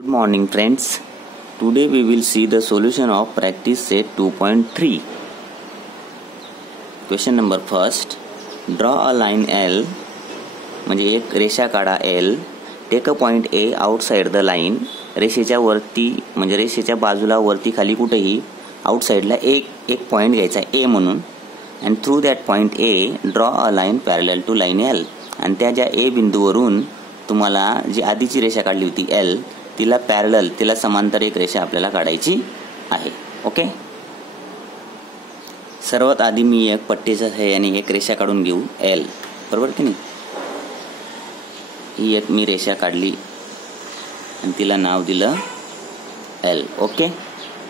Good morning friends. Today we will see the solution of practice set 2.3. Question number first. Draw a line L म्हणजे एक रेषा काढा L. Take a point A outside the line. रेषेच्या वरती म्हणजे रेषेच्या बाजूला वरती खाली कुठेही आउटसाइडला एक पॉइंट घ्यायचा A म्हणून. And through that point A draw a line parallel to line L. आणि त्या ज्या A बिंदूवरून तुम्हाला जी आधीची रेषा काढली होती L तिला पॅरलल तिला समांतर एक रेषा आपल्याला काढायची आहे. ओके. सर्वात आधी मी एक पट्टीच्या सहाय्याने एक रेषा काढून घेऊ L. बरोबर की नाही. ही एक मी रेषा काढली आणि तिला नाव दिलं L. ओके.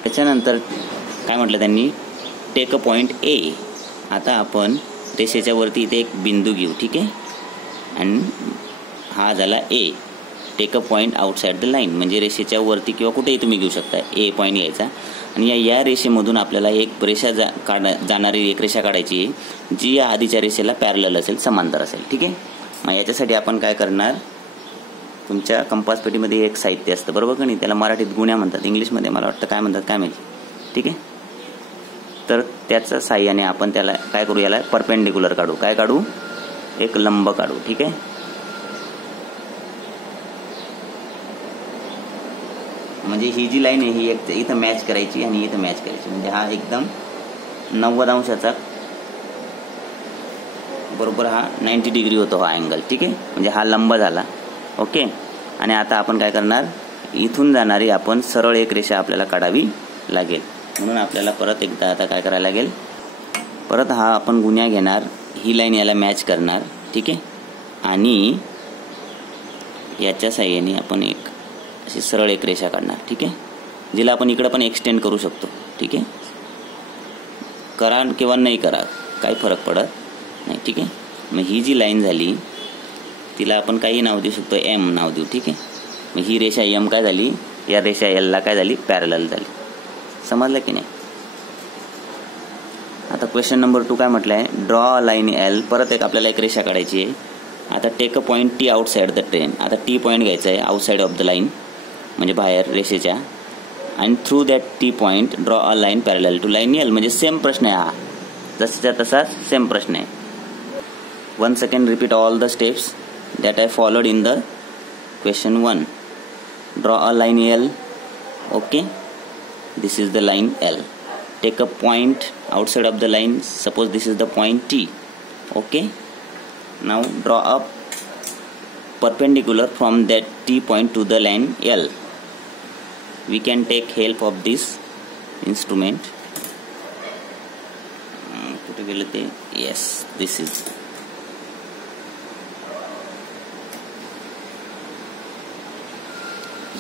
त्याच्यानंतर काय म्हटलं त्यांनी, टेक अ पॉइंट A. आता आपण रेषेच्या वरती इथे एक बिंदू घेऊ. ठीक आहे. आणि हा झाला A. Take a point outside the line म्हणजे रेषेच्या वरती किंवा कुठेही तुम्ही घेऊ शकता. A पॉइंट घ्यायचा आणि या रेषेमधून आपल्याला एक रेषा जाणारी एक रेषा काढायची आहे जी या आधीच्या रेषेला पॅरलल असेल, समांतर असेल. ठीक आहे. मग याच्यासाठी आपण काय करणार, तुमच्या कंपास पेटीमध्ये एक साहित्य असतं बरोबर का नाही, त्याला मराठीत गुण्या म्हणतात, इंग्लिशमध्ये मला वाटतं काय म्हणतात काय माहिती. ठीक आहे. तर त्याच्या साहाय्याने आपण त्याला काय करू, याला परपेंडिक्युलर काढू. काय काढू, एक लंब काढू. ठीक आहे. म्हणजे ही जी लाईन आहे ही एक इथं मॅच करायची आणि इथं मॅच करायची, म्हणजे हा एकदम 90 अंशाचा बरोबर हा 90 डिग्री होतो हा अँगल. ठीक आहे. म्हणजे हा लंब झाला. ओके. आणि आता आपण काय करणार, इथून जाणारी आपण सरळ एक रेषा आपल्याला काढावी लागेल. म्हणून आपल्याला परत एकदा आता काय करायला लागेल, परत हा आपण गुण्या घेणार, ही लाईन याला मॅच करणार. ठीक आहे. आणि याच्या साहाय्याने आपण एक अशी सरळ एक रेषा काढणार. ठीक आहे. जिला आपण इकडे पण एक्सटेंड करू शकतो. ठीक आहे. करा किंवा नाही करा काही फरक पडत नाही. ठीक आहे. मग ही जी लाईन झाली तिला आपण काही नाव देऊ शकतो, M नाव देऊ. ठीक आहे. मग ही रेषा M काय झाली, या रेषा L ला काय झाली, पॅरलल झाली. समजलं की नाही. आता क्वेश्चन नंबर 2 काय म्हटलं आहे, ड्रॉ अ लाईन L. परत एक आपल्याला एक रेषा काढायची आहे. आता take a point T outside the train. आता T पॉईंट घ्यायचा आहे आउटसाइड ऑफ द लाईन म्हणजे बाहेर रेषेच्या. आणि through that T point draw a line parallel to line L. म्हणजे सेम प्रश्न आहे हा, जसच्या तसा सेम प्रश्न आहे. 1 second repeat all the steps that I followed in the question 1. Draw a line L. Okay. This is the line L. Take a point outside of the line, suppose this is the point T. Okay. Now draw a perpendicular from that T point to the line L. We can take help of this instrument. कुठे गेलं ते, yes, this is.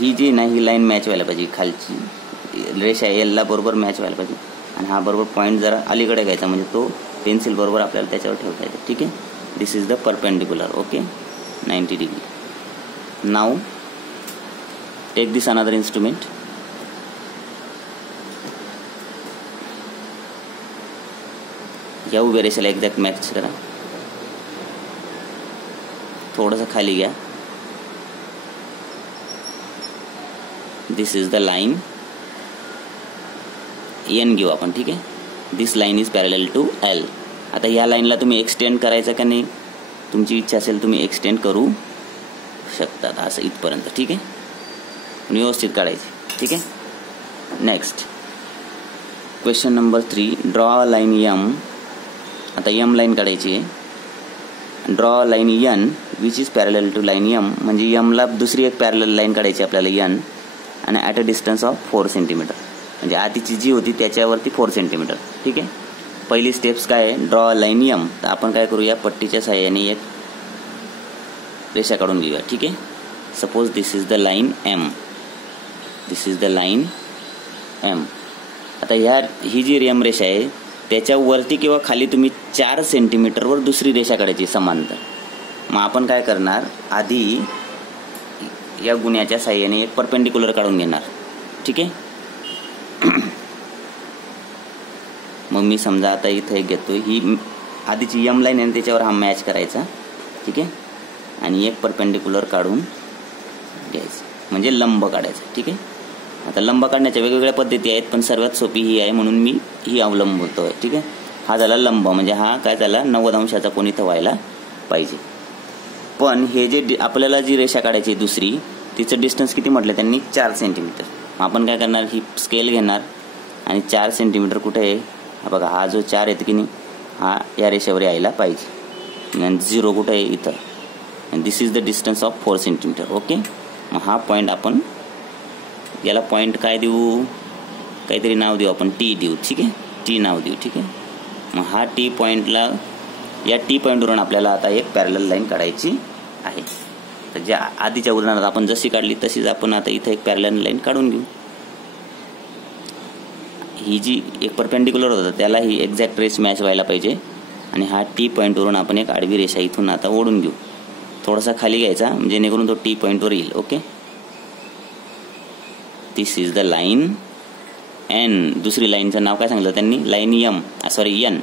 ही जी ना ही line match व्हायला पाहिजे, खालची रेषा L ला बरोबर मॅच व्हायला पाहिजे. आणि हा बरोबर पॉईंट जरा अलीकडे घ्यायचा म्हणजे तो पेन्सिल बरोबर आपल्याला त्याच्यावर ठेवता येतो. ठीक आहे. This is the perpendicular. Okay, 90 degree. Now take this another instrument. या उभ्या रेषेला एक्झॅक्ट मॅच करा. थोडंसं खाली घ्या. This is the line N घेऊ आपण. ठीक आहे. This line is parallel to L. आता या लाईनला तुम्ही एक्सटेंड करायचं का नाही, तुमची इच्छा असेल तुम्ही एक्सटेंड करू शकतात असं इथपर्यंत. ठीक आहे. व्यवस्थित काढायची. ठीक आहे. Next question number 3. Draw a line M. आता M लाईन काढायची आहे. Draw a line N which is parallel to line M. म्हणजे M ला दुसरी एक पॅरलल लाईन काढायची आपल्याला N आणि at a distance of 4 centimetre. म्हणजे आधीची जी होती त्याच्यावरती 4 सेंटीमीटर. ठीक आहे. पहिली स्टेप्स काय आहे, ड्रॉ लाईन M. तर आपण काय करूया, पट्टीच्या साहाय्याने एक रेषा काढून घेऊया. ठीक आहे. Suppose this is the line M. This is the line M. आता ही जी M रेषा आहे त्याच्यावरती किंवा खाली तुम्ही 4 सेंटीमीटरवर दुसरी रेषा काढायची समांतर. मग आपण काय करणार, आधी या गुण्याच्या साहाय्याने एक परपेंडिक्युलर काढून घेणार. ठीक आहे. मग मी समजा आता इथे एक घेतो, ही आधीची M लाईन आहे त्याच्यावर हा मॅच करायचा. ठीक आहे. आणि एक परपेंडिक्युलर काढून घ्यायचं. म्हणजे लंब काढायचा. ठीक आहे. आता लंब काढण्याच्या वेगवेगळ्या पद्धती आहेत, पण सर्वात सोपी ही आहे म्हणून मी ही अवलंबतोय. ठीक आहे. हा झाला लंब, म्हणजे हा काय झाला 90 अंशाचा कोण इथं व्हायला पाहिजे. पण हे जे आपल्याला जी रेषा काढायची दुसरी, तिचं डिस्टन्स किती म्हटलं त्यांनी 4 सेंटीमीटर. आपण काय करणार, ही स्केल घेणार आणि 4 सेंटीमीटर कुठे आहे, हा बघा, हा जो 4 आहे की नाही, हा या रेषेवर यायला पाहिजे. आणि 0 कुठे आहे इथं. आणि this is the distance of 4 centimetre. Okay. मग हा पॉईंट आपण याला पॉईंट काय देऊ, काहीतरी नाव देऊ आपण, टी देऊ. ठीक आहे. टी नाव देऊ. ठीक आहे. मग हा टी पॉईंटला, या टी पॉईंटवरून आपल्याला आता एक पॅरलल लाईन काढायची आहे. तर ज्या आधीच्या उदाहरणात आपण जशी काढली तशीच आपण आता इथं एक पॅरलल लाईन काढून घेऊ. ही जी एक परपेंडिक्युलर होता त्याला ही एक्झॅक्ट रेस मॅच व्हायला पाहिजे. आणि हा टी पॉईंटवरून आपण एक आडवी रेषा इथून आता ओढून घेऊ. थोडासा खाली घ्यायचा जेणेकरून तो टी पॉईंटवर येईल. Okay. This is the line N. दुसरी लाईनचं नाव काय सांगितलं त्यांनी, लाईन एन.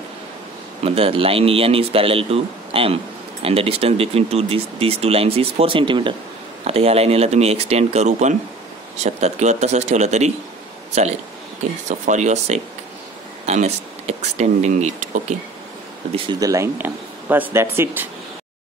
मतलब line N is parallel to M and the distance between these two lines is 4 centimetre. आता या लाईनीला तुम्ही एक्सटेंड करू पण शकतात किंवा तसंच ठेवलं तरी चालेल. Okay. So for your sake I am extending it. Okay. So this is the line M. बस, दॅट्स इट.